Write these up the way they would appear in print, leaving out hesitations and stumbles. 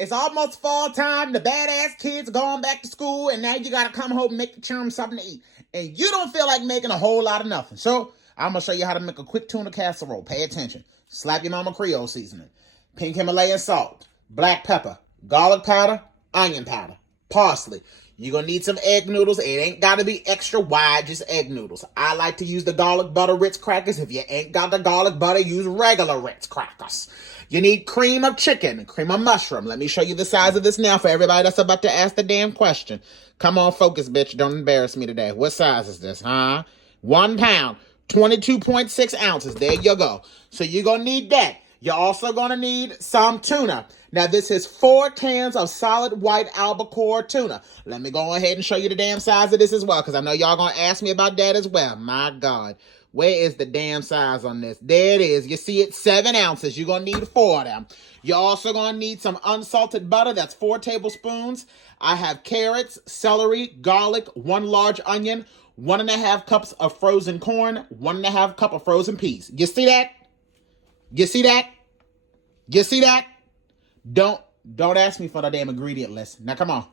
It's almost fall time. The badass kids are going back to school, and now you gotta come home and make the children something to eat. And you don't feel like making a whole lot of nothing. So I'm gonna show you how to make a quick tuna casserole. Pay attention. Slap your mama Creole seasoning, pink Himalayan salt, black pepper, garlic powder, onion powder, parsley. You're gonna need some egg noodles. It ain't gotta be extra wide, just egg noodles. I like to use the garlic butter Ritz crackers. If you ain't got the garlic butter, use regular Ritz crackers. You need cream of chicken, cream of mushroom. Let me show you the size of this now for everybody that's about to ask the damn question. Come on, focus, bitch. Don't embarrass me today. What size is this, huh? 1 pound, 22.6 ounces. There you go. So you're gonna need that. You're also gonna need some tuna. Now, this is 4 cans of solid white albacore tuna. Let me go ahead and show you the damn size of this as well, because I know y'all gonna ask me about that as well. My God. Where is the damn size on this? There it is. You see it, 7 ounces. You're gonna need 4 of them. You're also gonna need some unsalted butter. That's 4 tablespoons. I have carrots, celery, garlic, 1 large onion, 1.5 cups of frozen corn, 1.5 cup of frozen peas. You see that? You see that? You see that? Don't ask me for the damn ingredient list. Now, come on.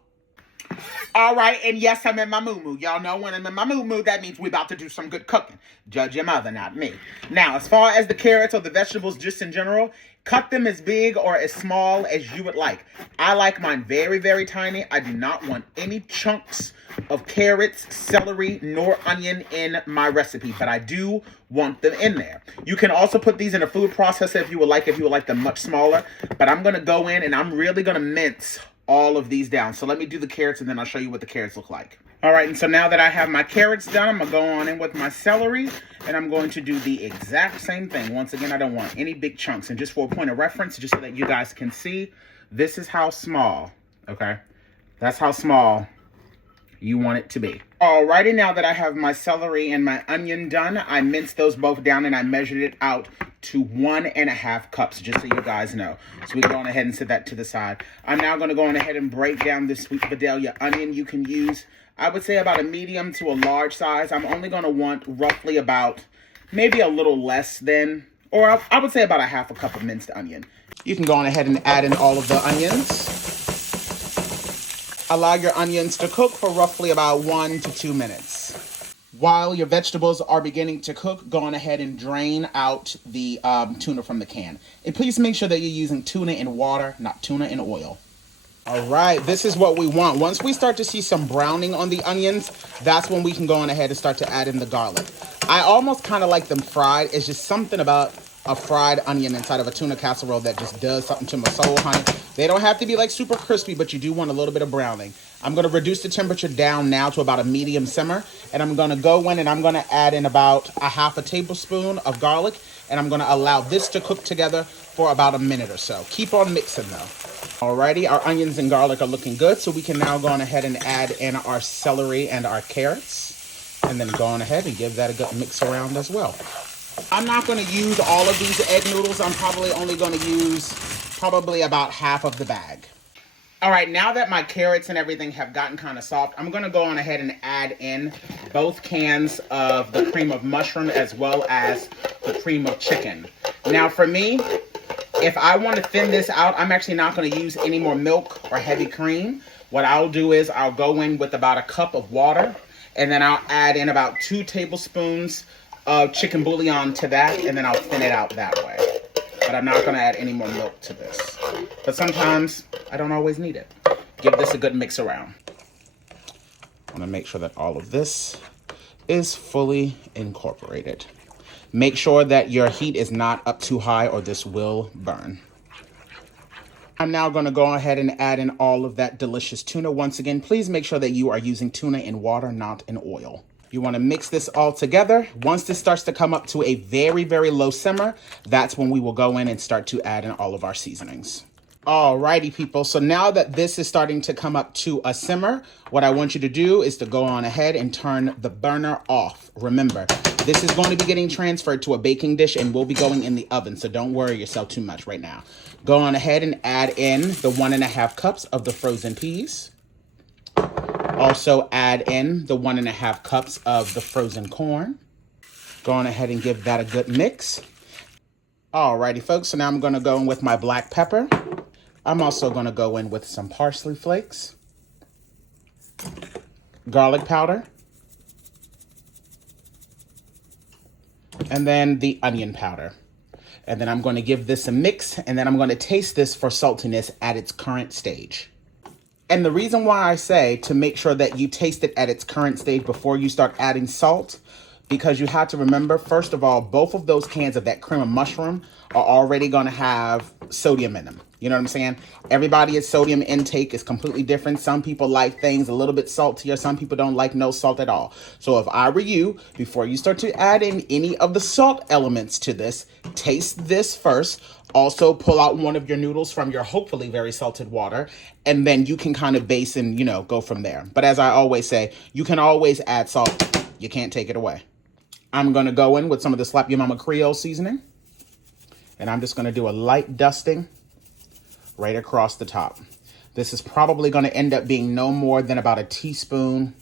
All right, and yes, I'm in my moo-moo. Y'all know when I'm in my moo-moo, that means we're about to do some good cooking. Judge your mother, not me. Now, as far as the carrots or the vegetables just in general, cut them as big or as small as you would like. I like mine very, very tiny. I do not want any chunks of carrots, celery, nor onion in my recipe, but I do want them in there. You can also put these in a food processor if you would like them much smaller, but I'm going to go in and I'm really going to mince all of these down. So let me do the carrots and then I'll show you what the carrots look like. All right, and so now that I have my carrots done, I'm gonna go on in with my celery and I'm going to do the exact same thing. Once again, I don't want any big chunks. And just for a point of reference, just so that you guys can see, this is how small, okay? That's how small you want it to be. Alrighty, now that I have my celery and my onion done, I minced those both down and I measured it out to 1.5 cups, just so you guys know. So we can go on ahead and set that to the side. I'm now going to go on ahead and break down this sweet Vidalia onion. You can use, I would say, about a medium to a large size. I'm only going to want roughly about maybe a little less than, or I would say about 1/2 cup of minced onion. You can go on ahead and add in all of the onions. Allow your onions to cook for roughly about 1 to 2 minutes. While your vegetables are beginning to cook, go on ahead and drain out the tuna from the can. And please make sure that you're using tuna in water, not tuna in oil. All right, this is what we want. Once we start to see some browning on the onions, that's when we can go on ahead and start to add in the garlic. I almost kind of like them fried. It's just something about a fried onion inside of a tuna casserole that just does something to my soul, honey. They don't have to be like super crispy, but you do want a little bit of browning. I'm going to reduce the temperature down now to about a medium simmer, and I'm going to go in and I'm going to add in about 1/2 tablespoon of garlic, and I'm going to allow this to cook together for about a minute or so. Keep on mixing though. Alrighty, our onions and garlic are looking good, so we can now go on ahead and add in our celery and our carrots, and then go on ahead and give that a good mix around as well. I'm not going to use all of these egg noodles. I'm probably only going to use about half of the bag. All right, now that my carrots and everything have gotten kind of soft, I'm going to go on ahead and add in both cans of the cream of mushroom as well as the cream of chicken. Now for me, if I want to thin this out, I'm actually not going to use any more milk or heavy cream. What I'll do is I'll go in with about 1 cup of water, and then I'll add in about 2 tablespoons of chicken bouillon to that, and then I'll thin it out that way. But I'm not going to add any more milk to this. But sometimes I don't always need it. Give this a good mix around. I want to make sure that all of this is fully incorporated. Make sure that your heat is not up too high or this will burn. I'm now going to go ahead and add in all of that delicious tuna. Once again, please make sure that you are using tuna in water, not in oil. You want to mix this all together. Once this starts to come up to a very, very low simmer, that's when we will go in and start to add in all of our seasonings. Alrighty, people. So now that this is starting to come up to a simmer, what I want you to do is to go on ahead and turn the burner off. Remember, this is going to be getting transferred to a baking dish and will be going in the oven, so don't worry yourself too much right now. Go on ahead and add in the 1.5 cups of the frozen peas. Also add in the 1.5 cups of the frozen corn. Go on ahead and give that a good mix. Alrighty, folks. So now I'm going to go in with my black pepper, I'm also going to go in with some parsley flakes, garlic powder, and then the onion powder. And then I'm going to give this a mix, and then I'm going to taste this for saltiness at its current stage. And the reason why I say to make sure that you taste it at its current stage before you start adding salt, because you have to remember, first of all, both of those cans of that cream of mushroom are already going to have sodium in them. You know what I'm saying? Everybody's sodium intake is completely different. Some people like things a little bit saltier. Some people don't like no salt at all. So if I were you, before you start to add in any of the salt elements to this, taste this first. Also pull out one of your noodles from your hopefully very salted water, and then you can kind of base and, go from there. But as I always say, you can always add salt. You can't take it away. I'm going to go in with some of the Slap Your Mama Creole seasoning. And I'm just going to do a light dusting right across the top. This is probably going to end up being no more than about a teaspoon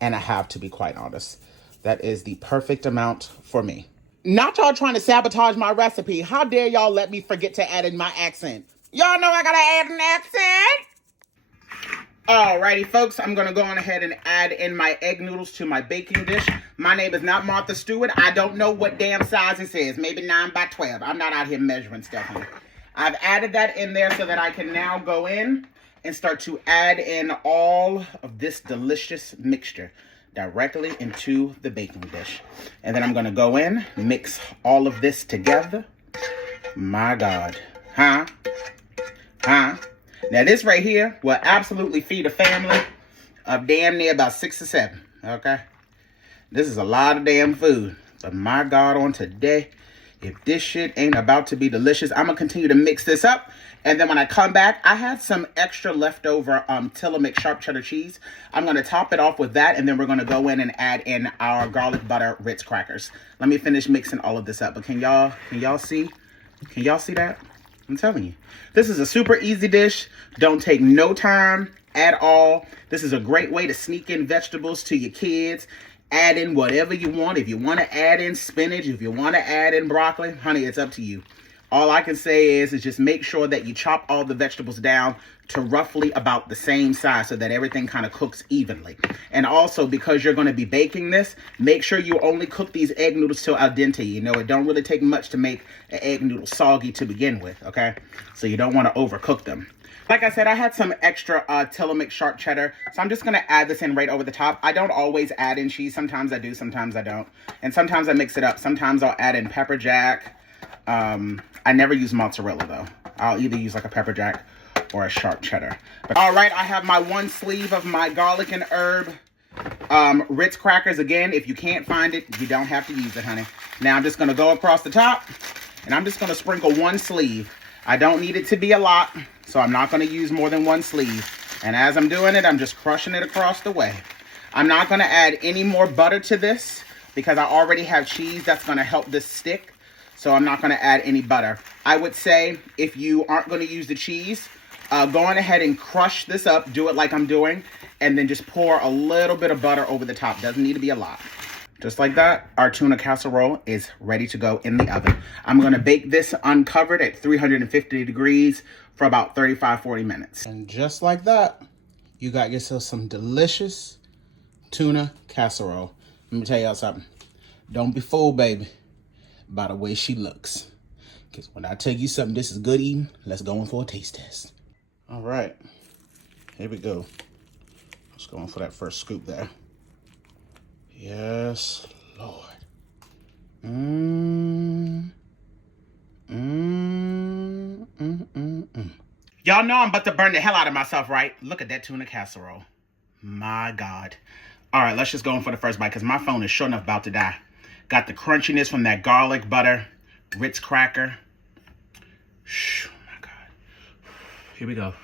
and a half, to be quite honest. That is the perfect amount for me. Not y'all trying to sabotage my recipe. How dare y'all let me forget to add in my accent? Y'all know I gotta add an accent. Alrighty, folks, I'm going to go on ahead and add in my egg noodles to my baking dish. My name is not Martha Stewart. I don't know what damn size this is. Maybe 9 by 12. I'm not out here measuring stuff. I've added that in there so that I can now go in and start to add in all of this delicious mixture directly into the baking dish. And then I'm going to go in, mix all of this together. My God. Huh? Now, this right here will absolutely feed a family of damn near about 6 or 7, okay? This is a lot of damn food. But my God, on today, if this shit ain't about to be delicious, I'm going to continue to mix this up. And then when I come back, I had some extra leftover Tillamook sharp cheddar cheese. I'm going to top it off with that, and then we're going to go in and add in our garlic butter Ritz crackers. Let me finish mixing all of this up. But can y'all see? Can y'all see that? I'm telling you, this is a super easy dish. Don't take no time at all. This is a great way to sneak in vegetables to your kids. Add in whatever you want. If you want to add in spinach, if you want to add in broccoli, honey, it's up to you. All I can say is just make sure that you chop all the vegetables down to roughly about the same size so that everything kind of cooks evenly. And also, because you're going to be baking this, make sure you only cook these egg noodles till al dente. You know, it don't really take much to make an egg noodle soggy to begin with, okay? So you don't want to overcook them. Like I said, I had some extra Tillamook sharp cheddar, so I'm just going to add this in right over the top. I don't always add in cheese. Sometimes I do, sometimes I don't. And sometimes I mix it up. Sometimes I'll add in pepper jack. I never use mozzarella, though. I'll either use like a pepper jack or a sharp cheddar. But, all right, I have my one sleeve of my garlic and herb Ritz crackers. Again, if you can't find it, you don't have to use it, honey. Now I'm just going to go across the top, and I'm just going to sprinkle one sleeve. I don't need it to be a lot, so I'm not going to use more than one sleeve. And as I'm doing it, I'm just crushing it across the way. I'm not going to add any more butter to this because I already have cheese that's going to help this stick. So I'm not going to add any butter. I would say if you aren't going to use the cheese, go on ahead and crush this up. Do it like I'm doing. And then just pour a little bit of butter over the top. Doesn't need to be a lot. Just like that, our tuna casserole is ready to go in the oven. I'm going to bake this uncovered at 350 degrees for about 35-40 minutes. And just like that, you got yourself some delicious tuna casserole. Let me tell y'all something. Don't be fooled, baby, by the way she looks. Because when I tell you something, this is good eating, let's go in for a taste test. All right, here we go. Let's go in for that first scoop there. Yes, Lord. Y'all know I'm about to burn the hell out of myself, right? Look at that tuna casserole. My God. All right, let's just go in for the first bite because my phone is sure enough about to die. Got the crunchiness from that garlic butter Ritz cracker. Oh my God. Here we go.